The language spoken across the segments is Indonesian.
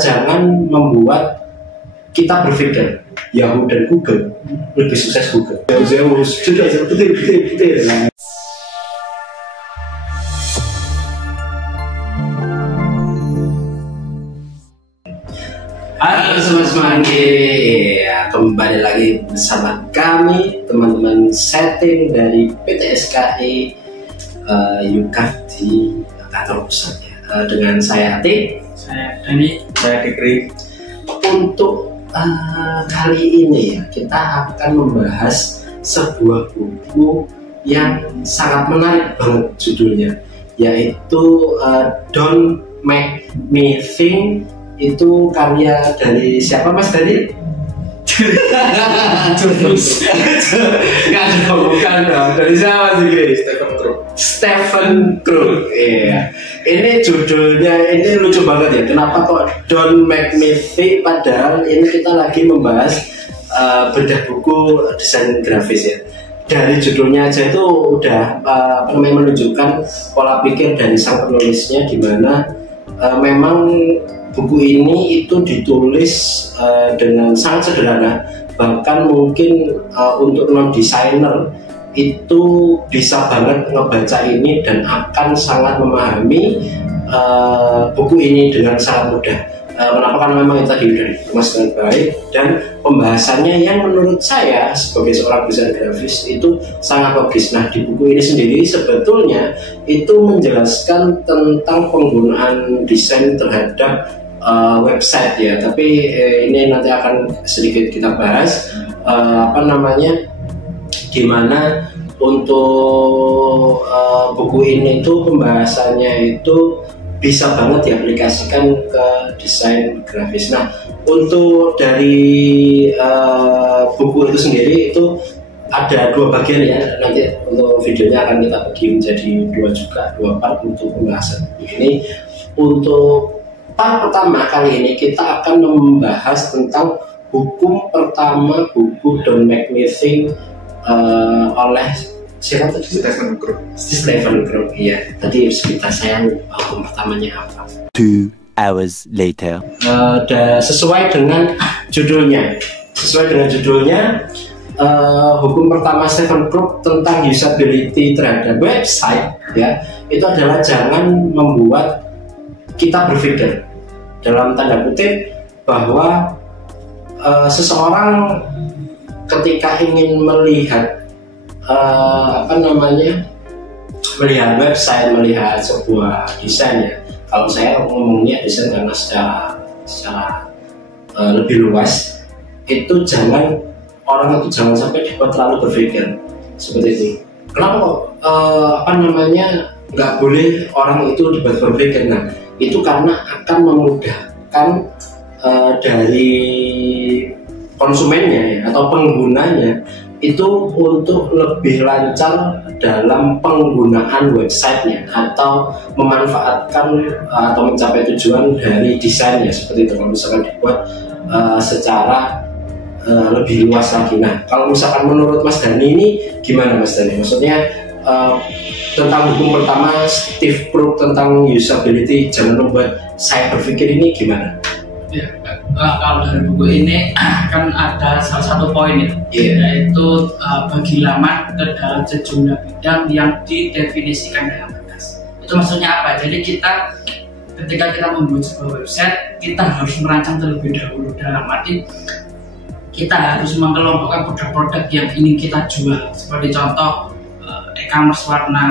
Jangan membuat kita berpikir Yahoo dan Google lebih sukses Google. Sudah betul. Halo teman-teman, ya, kembali lagi bersama kami teman-teman setting dari PTSKI Yukati kantor pusatnya, dengan saya Atik, saya Dani, saya Fikri. Untuk kali ini ya, kita akan membahas sebuah buku yang sangat menarik banget judulnya, yaitu Don't Make Me Think. Itu karya dari siapa Mas Dani? Terus Nggak, bukan dong. Dari siapa sih? Stephen Krug. Iya. Ini judulnya ini lucu banget ya. Kenapa kok Don't Make Me Think? Padahal ini kita lagi membahas bedah buku desain grafis ya. Dari judulnya aja itu udah menunjukkan pola pikir dari sang penulisnya, di mana memang buku ini itu ditulis dengan sangat sederhana, bahkan mungkin untuk non-designer itu bisa banget ngebaca ini dan akan sangat memahami buku ini dengan sangat mudah. Kenapa? Karena memang itu tadi udah dikemas dengan baik, dan pembahasannya yang menurut saya sebagai seorang desainer grafis itu sangat logis. Nah, di buku ini sendiri sebetulnya itu menjelaskan tentang penggunaan desain terhadap website ya, tapi ini nanti akan sedikit kita bahas gimana untuk buku ini tuh pembahasannya itu bisa banget diaplikasikan ke desain grafis. Nah, untuk dari buku itu sendiri itu ada dua bagian ya. Nanti untuk videonya akan kita bagi menjadi dua part untuk pembahasan ini. Untuk part pertama kali ini kita akan membahas tentang hukum pertama buku Don't Make Me Think oleh siapa tadi? Stephen Krug. Iya. Tadi sekitar saya hukum pertamanya apa. 2 hours later. Sesuai dengan judulnya. Hukum pertama Stephen Krug tentang usability terhadap website ya, itu adalah jangan membuat kita berpikir dalam tanda kutip bahwa seseorang ketika ingin melihat melihat website, melihat sebuah desain ya. Kalau saya ngomongnya desain karena secara lebih luas, itu orang itu jangan sampai dibuat terlalu berpikir seperti itu. Kenapa kok nggak boleh orang itu dibuat berpikir? Nah, itu karena akan memudahkan dari konsumennya ya, atau penggunanya itu untuk lebih lancar dalam penggunaan websitenya atau memanfaatkan atau mencapai tujuan dari desainnya seperti itu. Kalau misalkan dibuat secara lebih luas lagi. Nah, kalau misalkan menurut Mas Dani ini gimana Mas Dani? Maksudnya tentang hukum pertama Steve Krug tentang usability jangan membuat saya berpikir ini gimana? Ya, kalau dari buku ini kan ada salah satu poin ya, yaitu bagi laman ke dalam sejumlah bidang yang didefinisikan dengan tegas. Itu maksudnya apa? Jadi ketika kita membuat sebuah website, kita harus merancang terlebih dahulu, dalam arti kita harus mengelompokkan produk-produk yang ingin kita jual. Seperti contoh e-commerce warna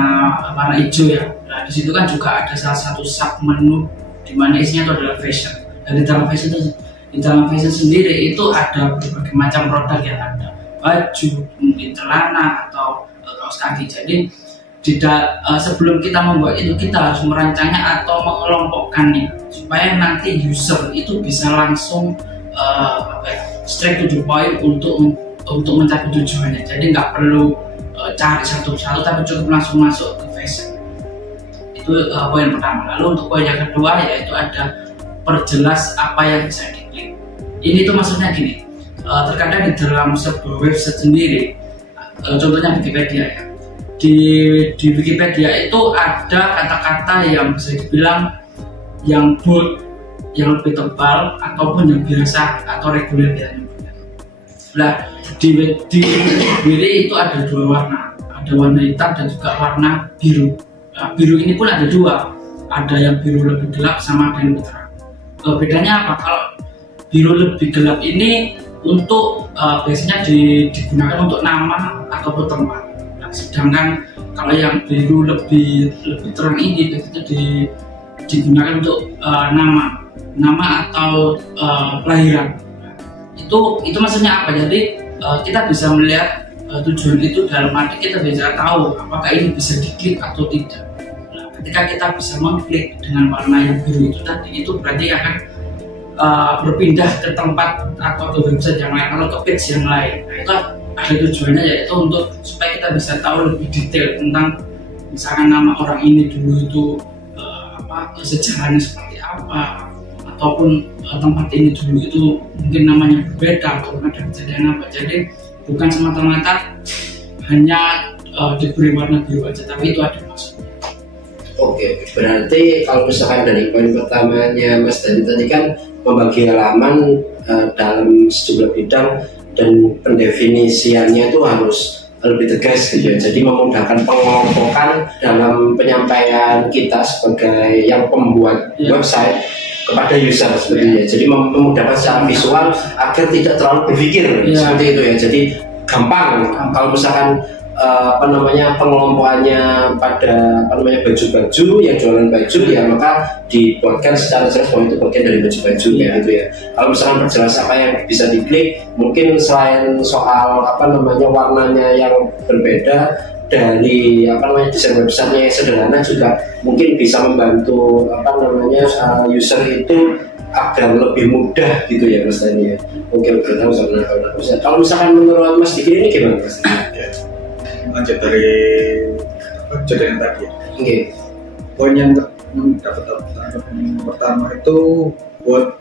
hijau ya. Nah, di situ kan juga ada salah satu sub menu di mana isinya itu adalah fashion. Dan di dalam fashion sendiri itu ada berbagai macam produk yang ada, baju, mungkin celana atau kaos kaki. Jadi sebelum kita membuat itu, kita harus merancangnya atau mengelompokkannya supaya nanti user itu bisa langsung straight to the point untuk mencapai tujuannya. Jadi nggak perlu cari satu-satu, tapi cukup langsung masuk ke fashion. Itu poin pertama. Lalu untuk poin yang kedua yaitu ada perjelas apa yang bisa diklik. Ini tuh maksudnya gini, terkadang di dalam sebuah website sendiri, contohnya Wikipedia ya, di Wikipedia itu ada kata-kata yang bisa dibilang yang bold yang lebih tebal ataupun yang biasa atau reguler biasanya. Nah, di BlackBerry itu ada dua warna, ada warna hitam dan juga warna biru. Nah, biru ini pun ada dua, ada yang biru lebih gelap sama ada yang lebih terang. Bedanya apa? Kalau biru lebih gelap ini untuk biasanya digunakan untuk nama ataupun tempat. Nah, sedangkan kalau yang biru lebih terang ini biasanya digunakan untuk nama atau kelahiran. Itu maksudnya apa? Jadi kita bisa melihat tujuan itu dalam arti kita bisa tahu apakah ini bisa diklik atau tidak. Nah, ketika kita bisa mengklik dengan warna yang biru itu tadi, itu berarti akan berpindah ke tempat atau ke website yang lain atau ke page yang lain. Nah, itu ada tujuannya, yaitu untuk supaya kita bisa tahu lebih detail tentang misalkan nama orang ini dulu itu sejarahnya seperti apa, ataupun tempat ini dulu itu mungkin namanya berbeda atau ada kejadian apa. Jadi bukan semata-mata hanya diberi warna biru aja, tapi itu ada maksudnya. Oke, berarti kalau misalkan dari poin pertamanya Mas Dani tadi kan membagi halaman dalam sejumlah bidang dan pendefinisiannya itu harus lebih tegas gitu ya. Jadi memudahkan pengelompokan dalam penyampaian kita sebagai yang pembuat website kepada user sebenarnya. Jadi memudahkan secara visual agar tidak terlalu berpikir seperti itu ya. Jadi gampang kalau misalkan pengelompokannya pada baju-baju yang jualan baju ya, maka dibuatkan secara jelas bahwa itu bagian dari baju-baju ya gitu ya. Kalau misalkan berjelas apa yang bisa diklik, mungkin selain soal warnanya yang berbeda dari desain websitenya yang sederhana, juga mungkin bisa membantu user itu agar lebih mudah gitu ya Mas Dani ya. Oke, kalau misalkan menurut Mas Diki ini gimana Mas Dani? Lanjut dari kejadian tadi ya. Okay. Poin yang dapat pertama itu buat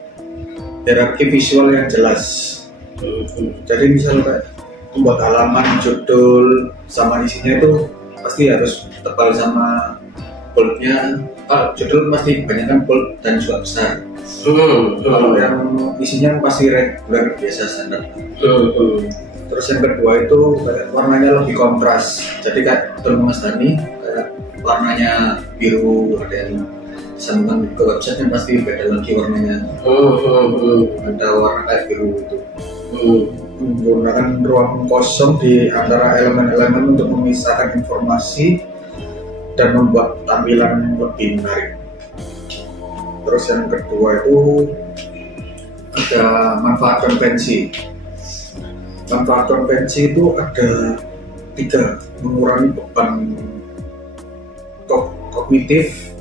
hierarki visual yang jelas. Jadi misalnya membuat halaman, judul sama isinya itu pasti harus tebal sama boldnya. Judul pasti banyak kan bold dan juga besar. Kalau yang isinya pasti regular biasa standar. Terus yang kedua itu warnanya lebih kontras. Jadi kayak betul Mas Dani, warnanya biru, ada yang sampai ke website yang pasti beda lagi warnanya. Ada warna kayak biru itu. Menggunakan ruang kosong di antara elemen-elemen untuk memisahkan informasi dan membuat tampilan lebih menarik. Terus yang kedua itu ada manfaat konvensi. Manfaat konvensi itu ada 3: mengurangi beban kognitif,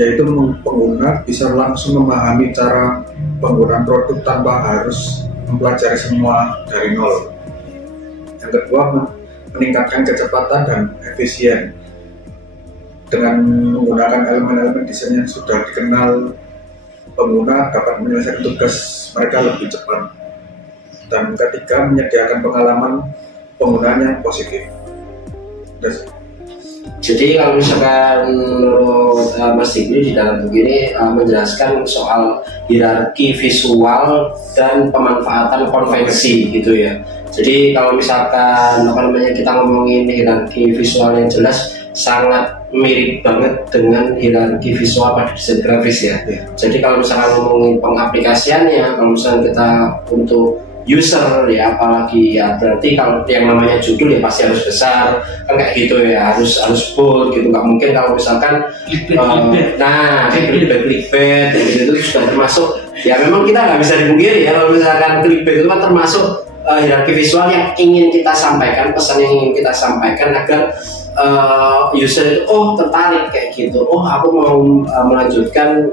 yaitu pengguna bisa langsung memahami cara penggunaan produk tanpa harus mempelajari semua dari nol. Yang kedua, meningkatkan kecepatan dan efisien. Dengan menggunakan elemen-elemen desain yang sudah dikenal, pengguna dapat menyelesaikan tugas mereka lebih cepat. Dan ketiga, menyediakan pengalaman penggunaan yang positif. Jadi kalau misalkan menurut Mas Diki di dalam buku ini menjelaskan soal hierarki visual dan pemanfaatan konvensi gitu ya. Jadi kalau misalkan kita ngomongin hierarki visual yang jelas, sangat mirip banget dengan hierarki visual pada desain grafis ya. Jadi kalau misalkan ngomongin pengaplikasiannya, kalau misalkan kita untuk user ya, apalagi ya, berarti kalau yang namanya judul ya pasti harus besar kan kayak gitu ya, harus bold gitu. Nggak mungkin kalau misalkan clickbait itu juga termasuk ya, memang kita nggak bisa dipungkiri ya, kalau misalkan clickbait itu kan termasuk hierarki visual yang ingin kita sampaikan, pesan yang ingin kita sampaikan agar user itu tertarik kayak gitu, aku mau melanjutkan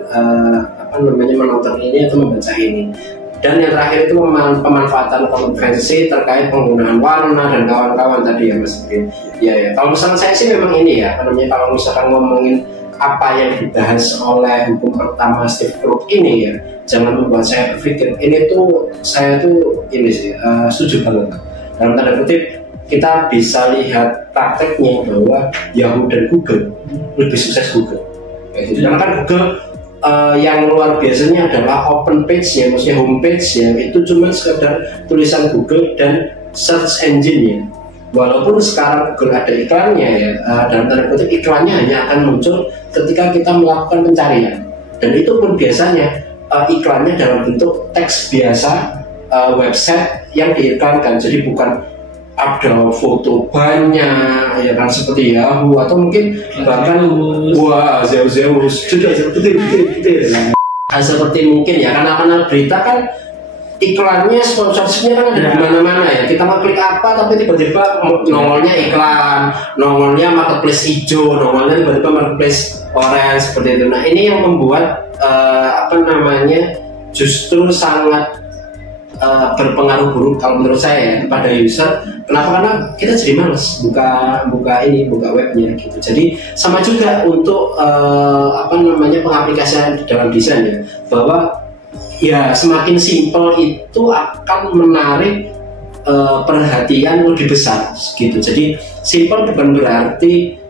menonton ini atau membaca ini. Dan yang terakhir itu pemanfaatan konvensi terkait penggunaan warna dan kawan-kawan tadi ya Mas. Ya. Kalau misalnya saya sih memang ini ya, kalau misalkan ngomongin apa yang dibahas oleh hukum pertama Steve Krug ini ya, jangan membuat saya berpikir ini tuh, saya tuh ini sih setuju banget. Dalam tanda kutip, kita bisa lihat prakteknya bahwa Yahoo dan Google lebih sukses Google. Karena kan Google yang luar biasanya adalah open page ya, maksudnya homepage ya, itu cuma sekedar tulisan Google dan search engine ya. Walaupun sekarang Google ada iklannya ya, dalam tanda kutip iklannya hanya akan muncul ketika kita melakukan pencarian, dan itu pun biasanya iklannya dalam bentuk teks biasa, website yang diiklankan, jadi bukan ada foto banyak ya kan seperti Yahoo atau mungkin bahkan wah Zeus sudah seperti seperti mungkin ya, karena berita kan iklannya, sponsorshipnya kan ada di mana-mana ya. Kita mau klik apa tapi tiba-tiba nongolnya iklan, nongolnya marketplace hijau, nongolnya tiba-tiba marketplace orange seperti itu. Nah ini yang membuat justru sangat berpengaruh buruk kalau menurut saya ya, pada user. Kenapa? Karena kita jadi males buka webnya gitu. Jadi sama juga untuk pengaplikasian dalam desain ya, bahwa ya semakin simpel itu akan menarik perhatian lebih besar gitu. Jadi simpel bukan berarti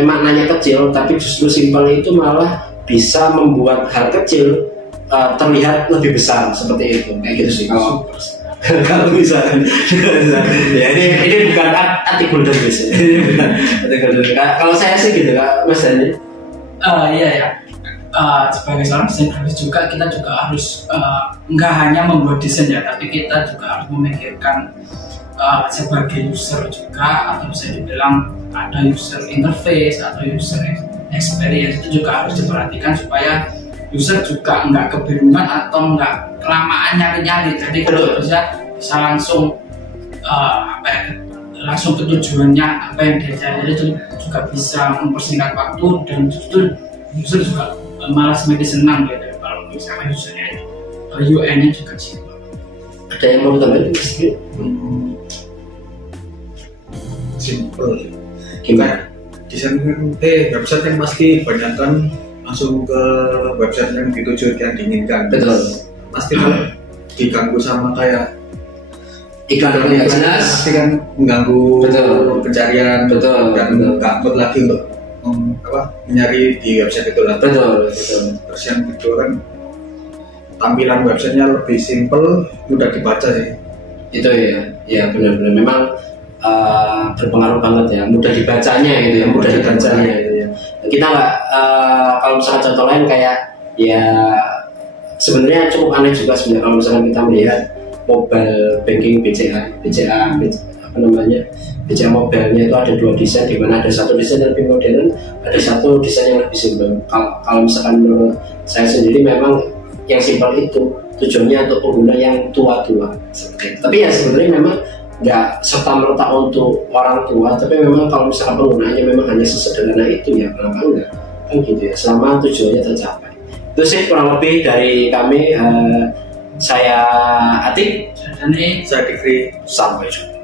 maknanya kecil, tapi justru simpel itu malah bisa membuat hal kecil terlihat lebih besar seperti itu. Kayak gitu sih kalau misalkan ya ini bukan artikel guys. Kalau saya sih gitu Kak Mas Dani. Iya ya. Sebagai seorang desain grafis juga kita juga harus nggak hanya membuat desain ya, tapi kita juga harus memikirkan sebagai user juga, atau bisa dibilang ada user interface atau user experience, itu juga harus diperhatikan supaya user juga nggak kebingungan atau nggak kelamaan nyari-nyari. Jadi kalau bisa langsung langsung ke tujuannya, apa yang dia cari, itu juga bisa mempersingkat waktu, dan justru user juga malah semakin senang gitu kalau misalnya usernya UN-nya juga simpel. Ada yang mau tambahin? Simple. Gimana? Desain website yang pasti banyak kan langsung ke website yang dituju yang diinginkan. Betul. Pasti kalau diganggu sama kayak iklan yang jelas, pasti kan mengganggu pencarian. Betul. Dan nggak mood lagi untuk mencari di website itu lah. Betul. Terus yang kedua kan tampilan websitenya lebih simple, mudah dibaca sih. Itu ya benar-benar memang berpengaruh banget ya, mudah dibacanya gitu ya, mudah dibacanya gitu ya. Kita nggak kalau misalkan contoh lain kayak ya sebenarnya cukup aneh juga sebenarnya kalau misalkan kita melihat mobile banking BCA mobilenya itu ada dua desain, di mana ada satu desain yang lebih modern, ada satu desain yang lebih simpel. Kalau misalkan menurut saya sendiri memang yang simpel itu tujuannya untuk pengguna yang tua-tua seperti itu. Tapi ya sebenarnya memang nggak serta merta untuk orang tua, tapi memang kalau misalkan penggunanya memang hanya sesederhana itu ya kenapa enggak kan gitu ya, selama tujuannya tercapai. Itu sih kurang lebih dari kami. Saya Atik, saya Fikri, sampai jumpa.